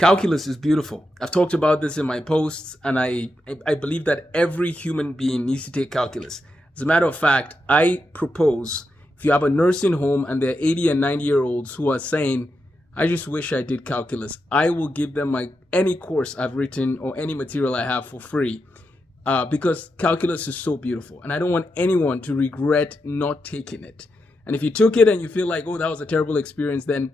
Calculus is beautiful. I've talked about this in my posts, and I believe that every human being needs to take calculus. As a matter of fact, I propose if you have a nursing home and they're 80 and 90-year-olds who are saying, I just wish I did calculus, I will give them any course I've written or any material I have for free, because calculus is so beautiful. And I don't want anyone to regret not taking it. And if you took it and you feel like, oh, that was a terrible experience, then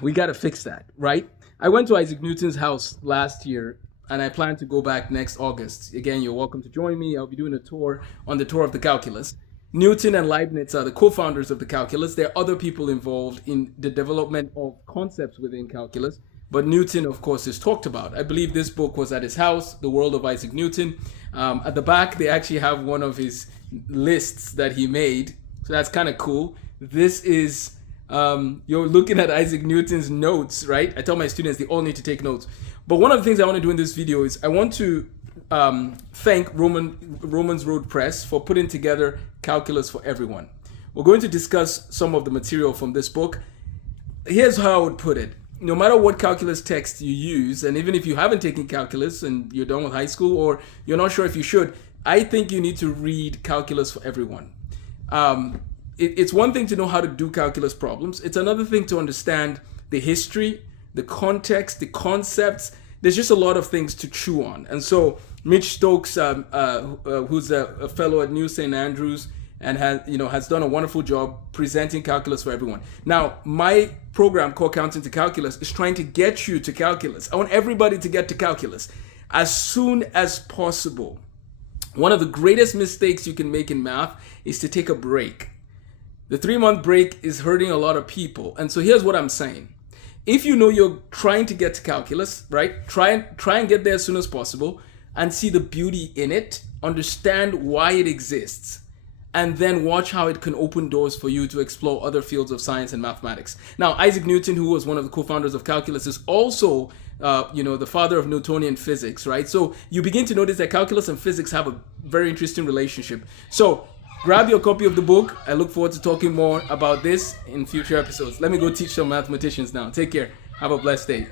we got to fix that, right? I went to Isaac Newton's house last year, and I plan to go back next August. Again, you're welcome to join me. I'll be doing a tour on the tour of the calculus. Newton and Leibniz are the co-founders of the calculus. There are other people involved in the development of concepts within calculus, but Newton, of course, is talked about. I believe this book was at his house, The World of Isaac Newton. At the back, they actually have one of his lists that he made, so that's kind of cool. This is you're looking at Isaac Newton's notes, right? I tell my students they all need to take notes. But one of the things I want to do in this video is I want to thank Romans Road Press for putting together Calculus for Everyone. We're going to discuss some of the material from this book. Here's how I would put it. No matter what calculus text you use, and even if you haven't taken calculus and you're done with high school or you're not sure if you should, I think you need to read Calculus for Everyone. It's one thing to know how to do calculus problems. It's another thing to understand the history, the context, the concepts. There's just a lot of things to chew on. And so Mitch Stokes, who's a fellow at New St. Andrews and has done a wonderful job presenting calculus for everyone. Now, my program called Counting to Calculus is trying to get you to calculus. I want everybody to get to calculus as soon as possible. One of the greatest mistakes you can make in math is to take a break. The 3-month break is hurting a lot of people. And so here's what I'm saying. If you know you're trying to get to calculus, right? Try and get there as soon as possible and see the beauty in it, understand why it exists, and then watch how it can open doors for you to explore other fields of science and mathematics. Now, Isaac Newton, who was one of the co-founders of calculus, is also the father of Newtonian physics, right? So you begin to notice that calculus and physics have a very interesting relationship. So grab your copy of the book. I look forward to talking more about this in future episodes. Let me go teach some mathematicians now. Take care. Have a blessed day.